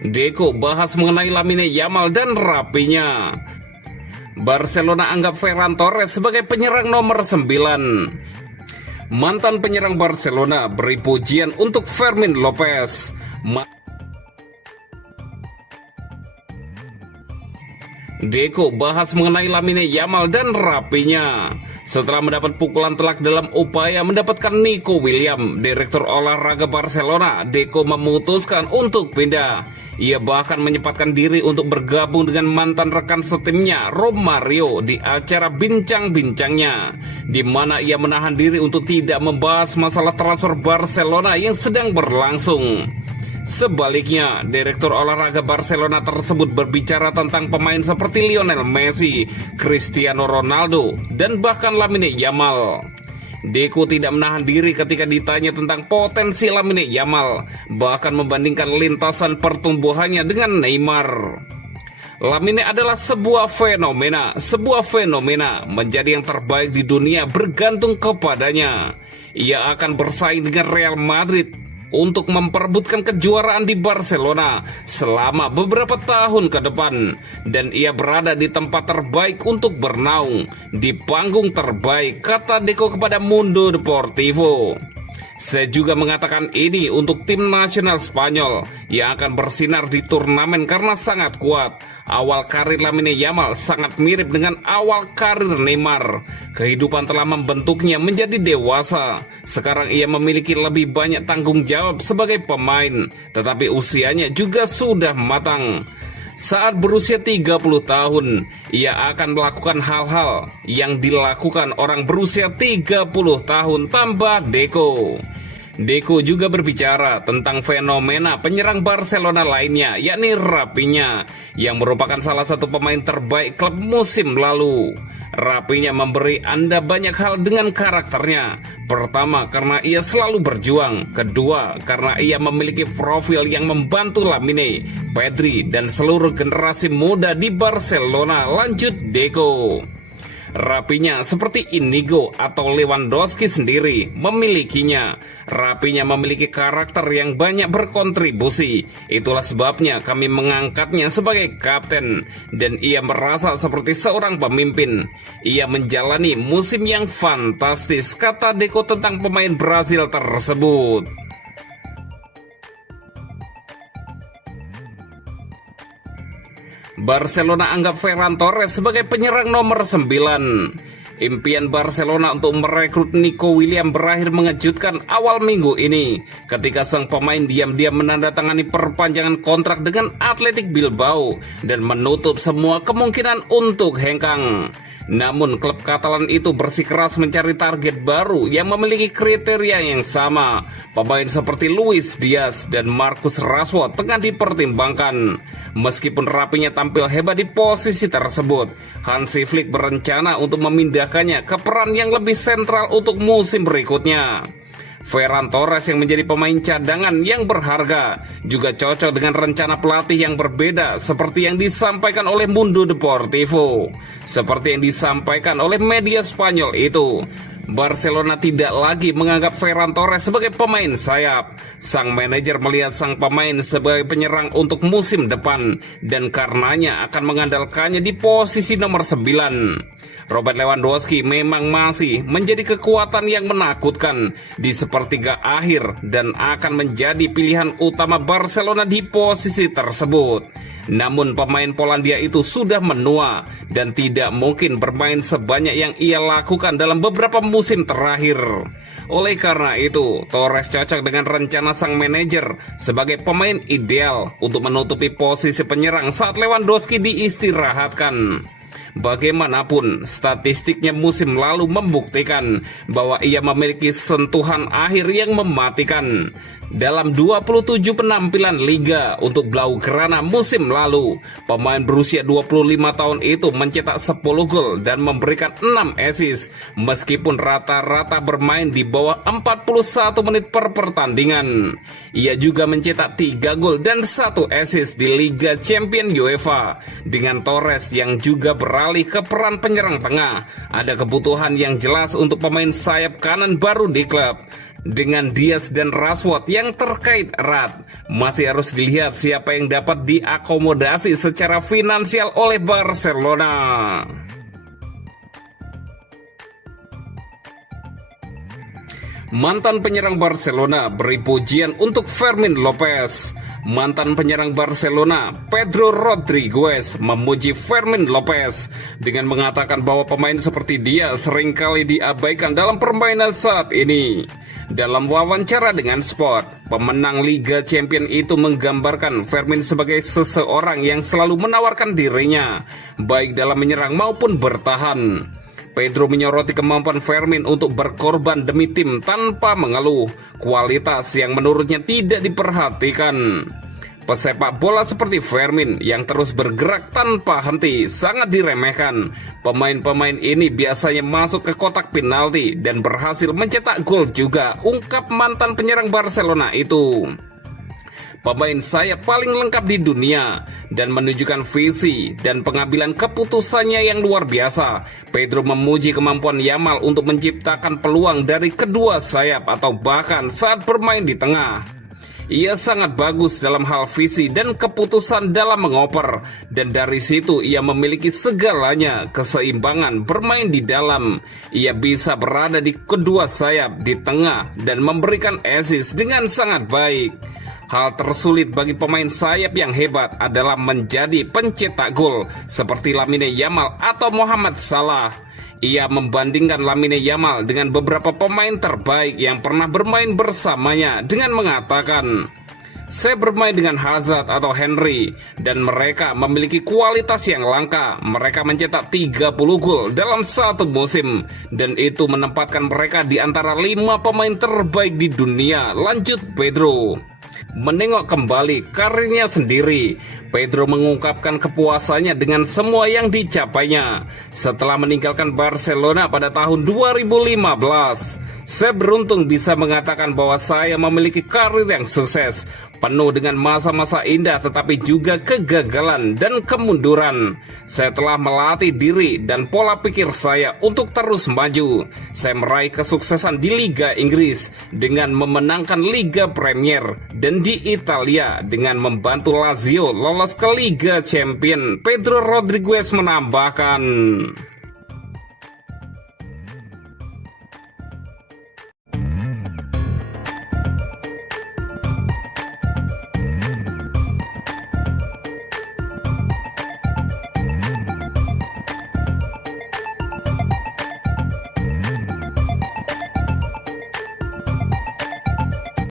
Deco bahas mengenai Lamine Yamal dan rapinya. Barcelona anggap Ferran Torres sebagai penyerang nomor 9. Mantan penyerang Barcelona beri pujian untuk Fermin Lopez. Deco bahas mengenai Lamine Yamal dan rapinya. Setelah mendapat pukulan telak dalam upaya mendapatkan Nico Williams, Direktur Olahraga Barcelona, Deco memutuskan untuk pindah. Ia bahkan menyempatkan diri untuk bergabung dengan mantan rekan setimnya, Romario, di acara bincang-bincangnya, di mana ia menahan diri untuk tidak membahas masalah transfer Barcelona yang sedang berlangsung. Sebaliknya, Direktur Olahraga Barcelona tersebut berbicara tentang pemain seperti Lionel Messi, Cristiano Ronaldo, dan bahkan Lamine Yamal. Deco tidak menahan diri ketika ditanya tentang potensi Lamine Yamal, bahkan membandingkan lintasan pertumbuhannya dengan Neymar. Lamine adalah sebuah fenomena menjadi yang terbaik di dunia bergantung kepadanya. Ia akan bersaing dengan Real Madrid untuk memperebutkan kejuaraan di Barcelona selama beberapa tahun ke depan, dan ia berada di tempat terbaik untuk bernaung, di panggung terbaik, kata Deco kepada Mundo Deportivo. Saya juga mengatakan ini untuk tim nasional Spanyol yang akan bersinar di turnamen karena sangat kuat. Awal karir Lamine Yamal sangat mirip dengan awal karir Neymar. Kehidupan telah membentuknya menjadi dewasa. Sekarang ia memiliki lebih banyak tanggung jawab sebagai pemain, tetapi usianya juga sudah matang. Saat berusia 30 tahun, ia akan melakukan hal-hal yang dilakukan orang berusia 30 tahun, tambah Deco. Deco juga berbicara tentang fenomena penyerang Barcelona lainnya, yakni Rapinya, yang merupakan salah satu pemain terbaik klub musim lalu. Rapinya memberi Anda banyak hal dengan karakternya. Pertama, karena ia selalu berjuang. Kedua, karena ia memiliki profil yang membantu Lamine, Pedri, dan seluruh generasi muda di Barcelona, lanjut Deco. Rapinya seperti Inigo atau Lewandowski sendiri memilikinya. Rapinya memiliki karakter yang banyak berkontribusi. Itulah sebabnya kami mengangkatnya sebagai kapten, dan ia merasa seperti seorang pemimpin. Ia menjalani musim yang fantastis, kata Deco tentang pemain Brazil tersebut. Barcelona anggap Ferran Torres sebagai penyerang nomor 9. Impian Barcelona untuk merekrut Nico Williams berakhir mengejutkan awal minggu ini ketika sang pemain diam-diam menandatangani perpanjangan kontrak dengan Athletic Bilbao dan menutup semua kemungkinan untuk hengkang. Namun klub Katalan itu bersikeras mencari target baru yang memiliki kriteria yang sama. Pemain seperti Luis Diaz dan Marcus Rashford tengah dipertimbangkan. Meskipun Rapinya tampil hebat di posisi tersebut, Hansi Flick berencana untuk memindahkannya ke peran yang lebih sentral untuk musim berikutnya. Ferran Torres yang menjadi pemain cadangan yang berharga juga cocok dengan rencana pelatih yang berbeda seperti yang disampaikan oleh Mundo Deportivo. Seperti yang disampaikan oleh media Spanyol itu, Barcelona tidak lagi menganggap Ferran Torres sebagai pemain sayap. Sang manajer melihat sang pemain sebagai penyerang untuk musim depan dan karenanya akan mengandalkannya di posisi nomor 9. Robert Lewandowski memang masih menjadi kekuatan yang menakutkan di sepertiga akhir dan akan menjadi pilihan utama Barcelona di posisi tersebut. Namun pemain Polandia itu sudah menua dan tidak mungkin bermain sebanyak yang ia lakukan dalam beberapa musim terakhir. Oleh karena itu, Torres cocok dengan rencana sang manajer sebagai pemain ideal untuk menutupi posisi penyerang saat Lewandowski diistirahatkan. Bagaimanapun, statistiknya musim lalu membuktikan bahwa ia memiliki sentuhan akhir yang mematikan. Dalam 27 penampilan Liga untuk Blaugrana musim lalu, pemain berusia 25 tahun itu mencetak 10 gol dan memberikan 6 assist, meskipun rata-rata bermain di bawah 41 menit per pertandingan. Ia juga mencetak 3 gol dan 1 assist di Liga Champions UEFA. Dengan Torres yang juga beralih ke peran penyerang tengah, ada kebutuhan yang jelas untuk pemain sayap kanan baru di klub. Dengan Diaz dan Rashford yang terkait erat, masih harus dilihat siapa yang dapat diakomodasi secara finansial oleh Barcelona. Mantan penyerang Barcelona beri pujian untuk Fermin Lopez. Mantan penyerang Barcelona, Pedro Rodriguez, memuji Fermin Lopez dengan mengatakan bahwa pemain seperti dia seringkali diabaikan dalam permainan saat ini. Dalam wawancara dengan Sport, pemenang Liga Champions itu menggambarkan Fermin sebagai seseorang yang selalu menawarkan dirinya, baik dalam menyerang maupun bertahan. Pedro menyoroti kemampuan Fermin untuk berkorban demi tim tanpa mengeluh, kualitas yang menurutnya tidak diperhatikan. Pesepak bola seperti Fermin yang terus bergerak tanpa henti sangat diremehkan. Pemain-pemain ini biasanya masuk ke kotak penalti dan berhasil mencetak gol juga, ungkap mantan penyerang Barcelona itu. Pemain sayap paling lengkap di dunia dan menunjukkan visi dan pengambilan keputusannya yang luar biasa. Pedro memuji kemampuan Yamal untuk menciptakan peluang dari kedua sayap atau bahkan saat bermain di tengah. Ia sangat bagus dalam hal visi dan keputusan dalam mengoper, dan dari situ ia memiliki segalanya, keseimbangan bermain di dalam. Ia bisa berada di kedua sayap, di tengah, dan memberikan assist dengan sangat baik. Hal tersulit bagi pemain sayap yang hebat adalah menjadi pencetak gol seperti Lamine Yamal atau Mohamed Salah. Ia membandingkan Lamine Yamal dengan beberapa pemain terbaik yang pernah bermain bersamanya dengan mengatakan, "Saya bermain dengan Hazard atau Henry dan mereka memiliki kualitas yang langka. Mereka mencetak 30 gol dalam satu musim dan itu menempatkan mereka di antara 5 pemain terbaik di dunia," lanjut Pedro. Menengok kembali karirnya sendiri, Pedro mengungkapkan kepuasannya dengan semua yang dicapainya. Setelah meninggalkan Barcelona pada tahun 2015, saya beruntung bisa mengatakan bahwa saya memiliki karir yang sukses, penuh dengan masa-masa indah tetapi juga kegagalan dan kemunduran. Saya telah melatih diri dan pola pikir saya untuk terus maju. Saya meraih kesuksesan di Liga Inggris dengan memenangkan Liga Premier dan di Italia dengan membantu Lazio lolos ke Liga Champions, Pedro Rodriguez menambahkan.